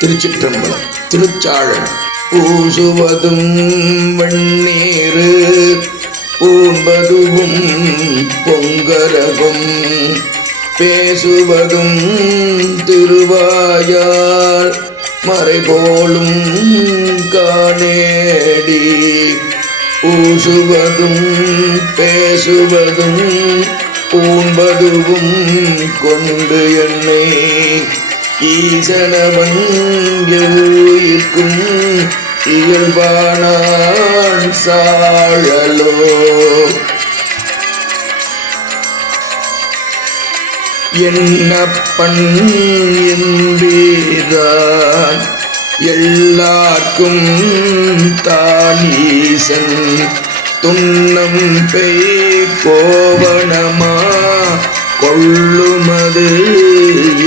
திருச்சிற்றம்பலம் திருச்சாழல் பூசுவதும் வெண்ணீரு பூம்பதுவும் பொங்கரவும் பேசுவதும் திருவாயார் மறைபோலும் காணேடி. பூசுவதும் பேசுவதும் பூண்பதுவும் கொண்டு என்னை ஈசனவன் எவ்வுயிர்க்கும் இயல்பானான் சாழலோ. என்னப்பன் என்பீரான் எல்லார்க்கும் தானீசன் துண்ணம் பெய் கோவணமா கொள்ளுமது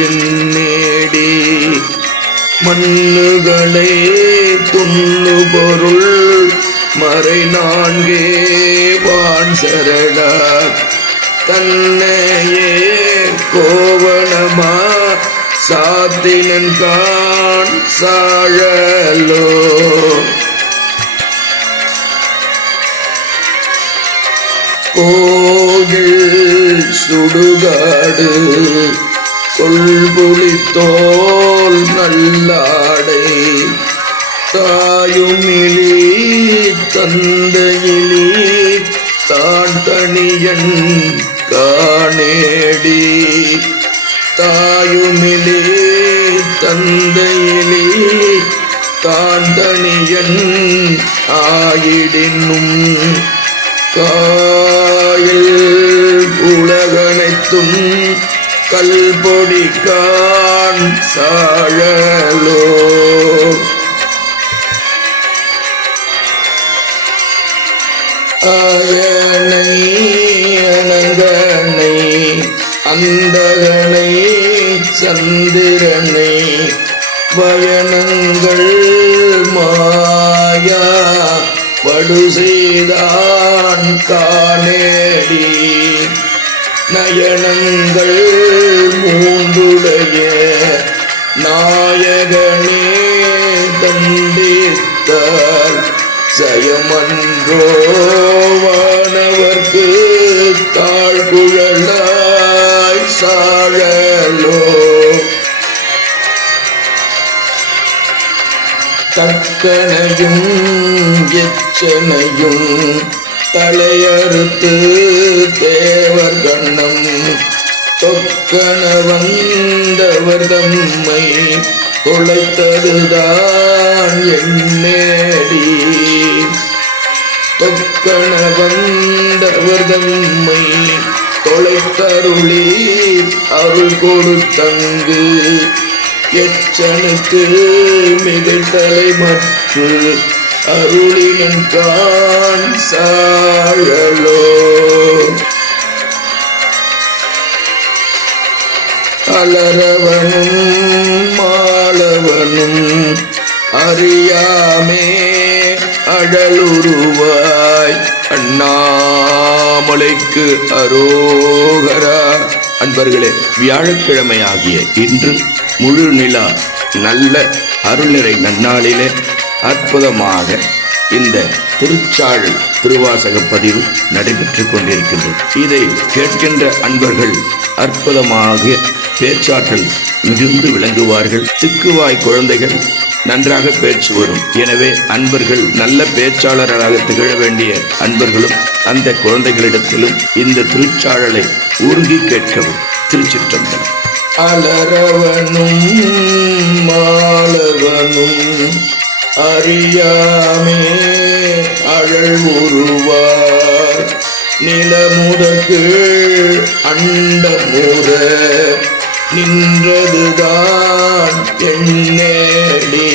என்ன. மண்ணுகளே துண்ணு பொருள் மறை நான்கே வான் சரடா தன்னையே கோவணமா சாத்தினன் கான் சாழலோ. கோயில் சுடுகாடு கொள்புலித்தோல் நல்லாடை. தாயுமிழி தந்தையிலி தான் தனியன் காணேடி. தாயுமிழி தந்தையிலி தான் தனியன் ஆயிடினும் காயில் உலகனைத்தும் கல்பொடி கான் சாழலோ அயனை அனந்தனை அந்தகனை சந்திரனை பயணங்கள் மாயா படு செய்தான் காணேடி. நயனங்கள் നായകനേ തണ്ടിത്താൽ ജയമന്ത്രോ വാനവർക്ക് താഴ്കുഴലായി സാഴലോ. തക്കണയും യച്ചനയും തലയറുത്ത് ദേവർഗണ്ണം தொக்கண வந்தவர் தம்மை தொலைத்ததுதான் எண்ணேடி தொக்கண வந்தவர் தம்மை தொலைத்தருளி அருள் கொடுத்தங்கு. எச்சனுக்கு மிகைத்தலை மற்று அருளினன் கான் சாழலோ அலரவனும் மாளவனும் அறியாமே அடலுருவாய். அண்ணாமலைக்கு அரோகரா. அன்பர்களே வியாழக்கிழமையாகிய இன்று முழு நிலா நல்ல அருள்நிறை நன்னாளிலே அற்புதமாக இந்த திருச்சாள் திருவாசக பதிவு நடைபெற்று கொண்டிருக்கின்றது. இதை கேட்கின்ற அன்பர்கள் அற்புதமாக பேச்சாற்றல் மிகுந்து விளங்குவார்கள். திக்குவாய் குழந்தைகள் நன்றாக பேச்சு வரும். எனவே அன்பர்கள் நல்ல பேச்சாளராக திகழ வேண்டிய அன்பர்களும் அந்த குழந்தைகளிடத்திலும் இந்த திருச்சாழலை உருகி கேட்கவும் திருச்சிற்றம்பலம். அலரவனும் மாலவனும் அறியாமே அழல் உருவார். நிலமுதற்கு அண்டமுற நின்றதுதான் எண்ணேடி.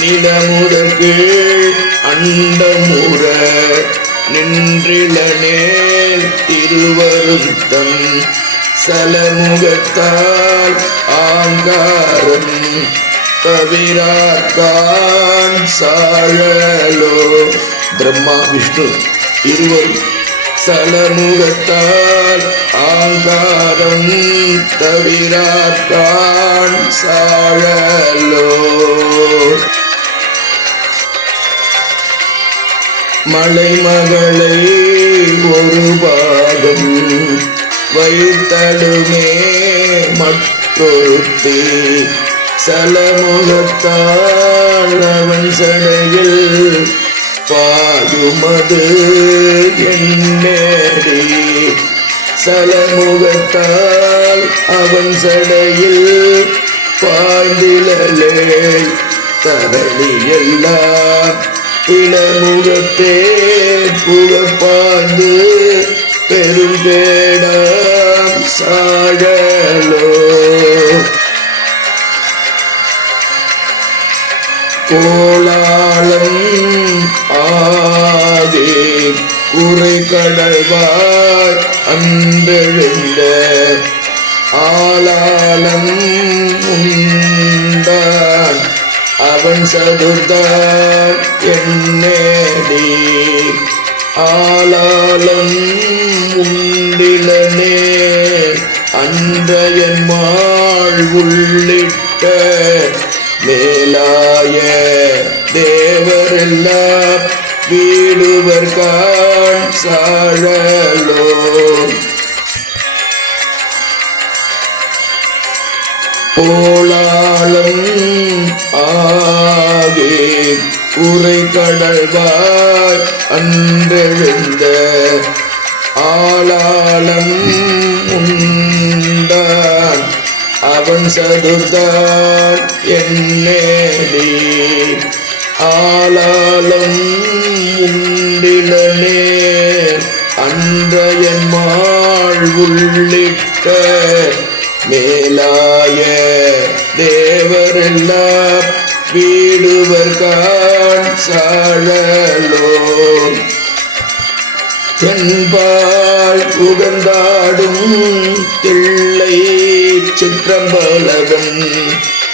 நிலமுதற்கு அண்டமுற நின்றிலனேல் இருவரும் தன் சலமுகத்தால் ஆங்காரம் தவிராக்கான் சாழலோ. பிரம்மா விஷ்ணு இருவரும் சலமுகத்தால் ஆங்காரம் தவிராக்கான் சாழலோ மலைமகளை ஒரு பாகம் வைத்தடுமே மற்றொருத்தி. சலமுகத்தாள் அவன் சடையில் பாடுமது என்னேடி சலமுகத்தால் அவன் சடையில் பாண்டிலே தரணி எல்லாம் இளமுகத்தே புகப்பாய்ந்து பெரும்பேடாம் சாழலோ கோலாளம் கடல்வாய் அன்றெழுந்த ஆளாளம் உண்டான். அவன் சதுர்தான் என்னேடி? ஆளாளம் உண்டிலனே அன்றையன் மாள் உள்ளிட்ட மேலாய தேவரெல்லாம் வீடுவர் காண் சாழலோ. போலாளம் ஆகே உரை கடல்வாய் அன்றெழுந்த ஆளாளம் உண்டான். அவன் சதுர்தான் என்னேடி ஆளாளம் உள்ளிட்ட மேலாய தேவரெல்லாம் வீடுவர் காண் சாழலோ தென்பால் உகந்தாடும் தில்லை சிற்றம்பலகன்.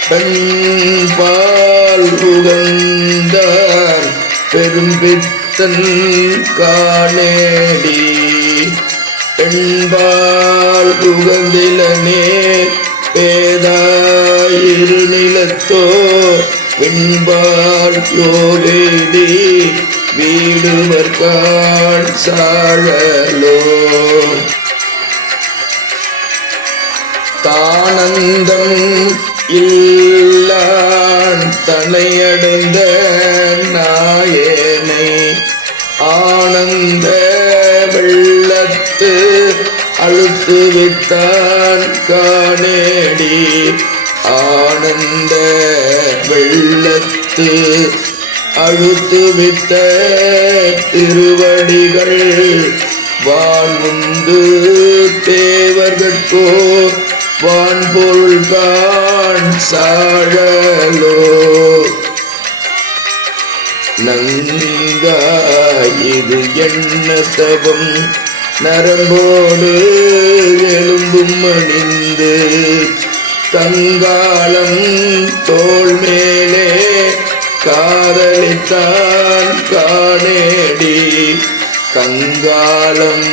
பெண்பால் உகந்தார் பெரும்பித்தன் காணேடி. பெண்பால் உகந்திலனே பேதாயிரு நிலத்தோ விண்பால் யோகேதி வீடுவர் காண் சாழலோ. தானந்தம் இல்லான் தனையடைந்த உள்ளத்து அழுத்துவிட்ட திருவடிகள் வான்முந்து தேவர்கட்கோ வான்பொருள் காண் சாழலோ. நங்காய் இது என்ன தவம் நரம்போடு எலும்பும் அணிந்து கங்காளம் தோல் மேலே காதலித்தான் காணேடி கங்காளம்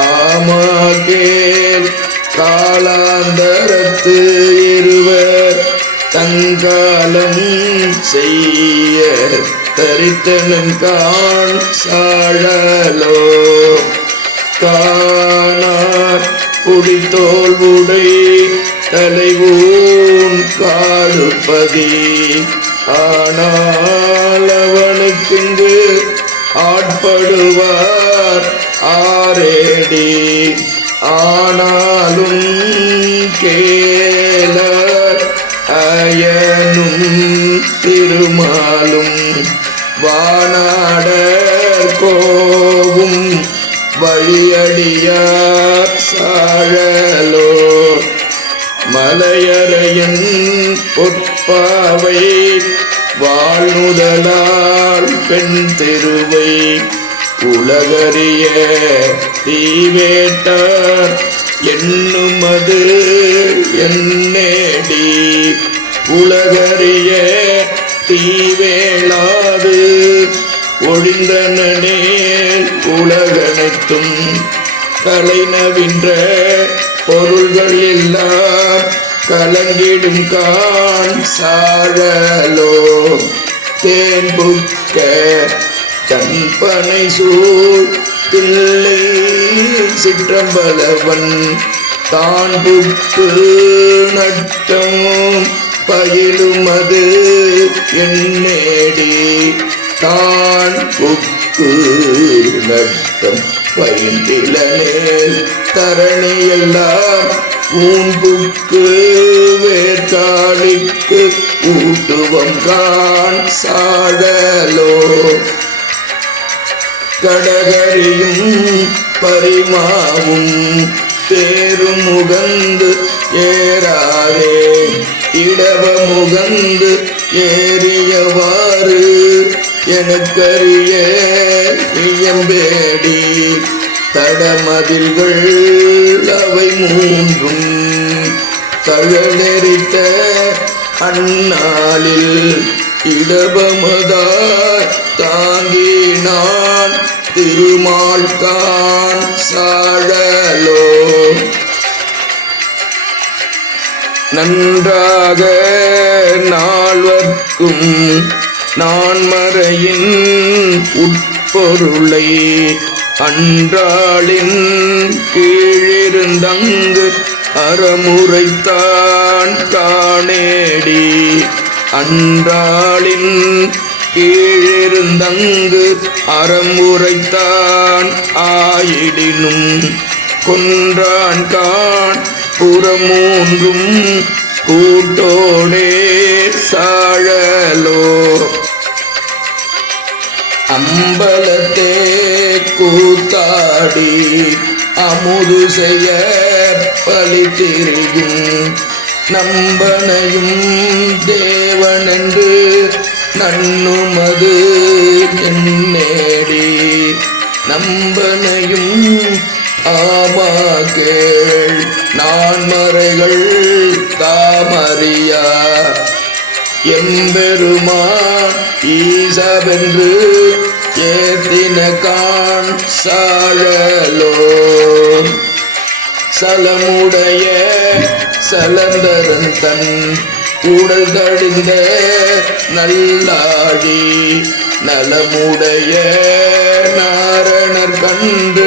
ஆமாகேல் காலாந்தரத்து இருவர் தங்காலம் செய்ய தரித்தனன் கான் சாழலோ. காணார் புடித்தோல் உடை தலைவோன் காடுபதி ஆனால் அவனுக்கு ஆட்படுவார் ஆரேடி. ஆனாலும் கேள அயனும் பாவை வாழ்நுதலால் பெண் தெருவை உலகறிய தீவேட்டார் என்னும் அது என்னேடி? உலகறிய தீவேளாது ஒழிந்தனே உலகனைத்தும் கலைநவின்ற பொருள்கள் எல்லாம் கலங்கிடும் கான் சாழலோ தேன் புக்க தன்பனை சூழ் தில்லை சிற்றம்பலவன் தான் புக்கு நட்டம் பயிலும் அது எண்ணேடி தான் புக்கு நட்டம் பயின்றிலனேல் தரணியெல்லாம் ஊன்புக்கு வேட்டாளிக்கு ஊட்டுவம் கான் சாடலோ. கடகரியும் பரிமாவும் தேரும் முகந்து ஏறாரே இடவ முகந்து ஏறியவாறு எனக்கரிய இயம்பேடி. தடமதில்கள் அவை மூன்றும் தழலெறித்த அந்நாளில் இடபமதாய் தாங்கினான் திருமால் கான் சாழலோ. நன்றாக நால்வர்க்கும் நான்மறையின் உட்பொருளை அன்றாளின் கீழிருந்தங்கு அறமுறைத்தான் காணேடி. அன்றாளின் கீழிருந்தங்கு அறமுறைத்தான் ஆயிடினும் கொன்றான் கான் புறமூன்றும் கூட்டோடே சாழலோ. அம்பலத்தே கூத்தாடி அமுது செய்ய பலித்திரியும் நம்பனையும் தேவனென்று நன்னுமது என்னேடி. நம்பனையும் ஆமா கேள் நான் மறைகள் தாமறியா. எம்பெருமா ஈசவென்று ஏத்தின கான் சாழலோ சலமுடைய சலந்தரன் தன் உடல் தடிந்த நல்லாடி நலமுடைய நாரணர் கண்டு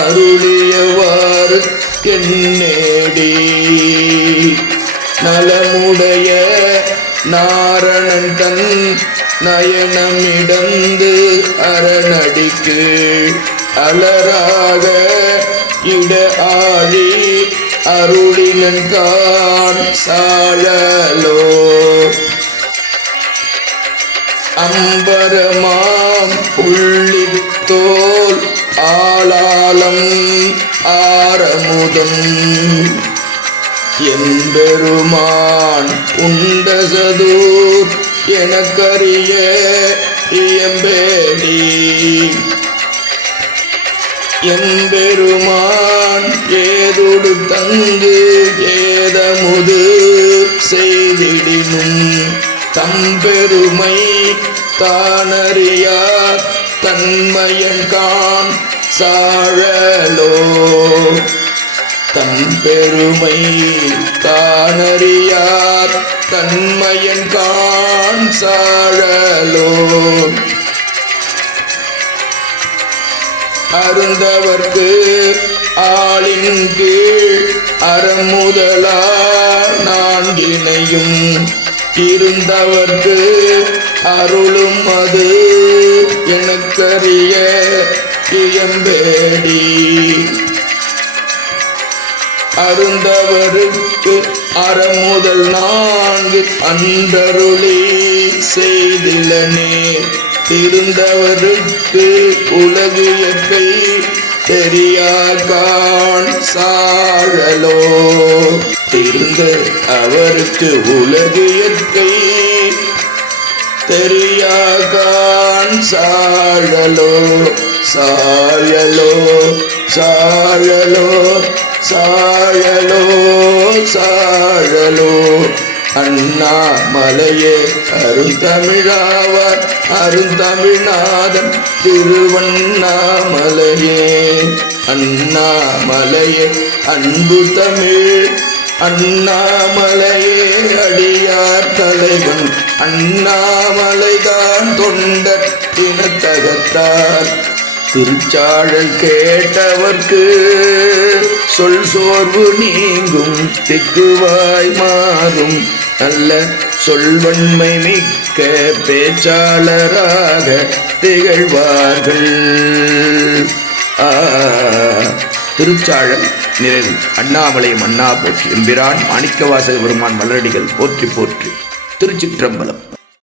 அருளியவாறு கெண்ணேடி நலமுடைய நாரணன் தன் நயனமிடந்து அரணடிக்கு அலராக இட ஆழி அருளினன் கான் சாழலோ அம்பரமாம் புள்ளித்தோல் ஆளாலம் ஆரமுதம். எம்பெருமான் உண்டசதூர் எனக்கறிய இயம்பேடி. எம்பெருமான் ஏதொடு தங்கு ஏதமுது செய்திடினும் தம்பெருமை தானறியா தன்மையன் கான் சாழலோ. தம்பெருமை தானறியார் தன்மையன் கான் சாழலோ. அருந்தவர்க்கு ஆளின் கீழ் அறமுதலா நான்கினையும் இருந்தவர்க்கு அருளும் அது எனக்கறிய இயம்பேடி. அருந்தவருக்கு அறமுதல் நான்கு அன்றருளி செய்திலனே திருந்தவருக்கு உலகியற்கை தெரியாகான் சாழலோ. திருந்த அவருக்கு உலகு உலகியற்கை தெரியாகான் சாழலோ. சாழலோ சாழலோ சாழலோ சாழலோ அண்ணாமலையே அருந்தமிழாவார் அருந்தமிழ்நாதன் திருவண்ணாமலையே. அண்ணாமலையே அன்பு தமிழ் அண்ணாமலையே அடியார் தலைவன். அண்ணாமலைதான் தொண்டர் இனத்தகத்தார். திருச்சாழல் கேட்டவர்க்கு சொல் சோர்வு நீங்கும் திக்குவாய் மாறும். நல்ல சொல்வன்மை மிக்க பேச்சாளராக திகழ்வார்கள். திருச்சாழல் நிறைவு அண்ணாமலை அண்ணா போற்றி எம்பிரான் மாணிக்கவாசக பெருமான் மலரடிகள் போற்றி போற்றி. திருச்சிற்றம்பலம்.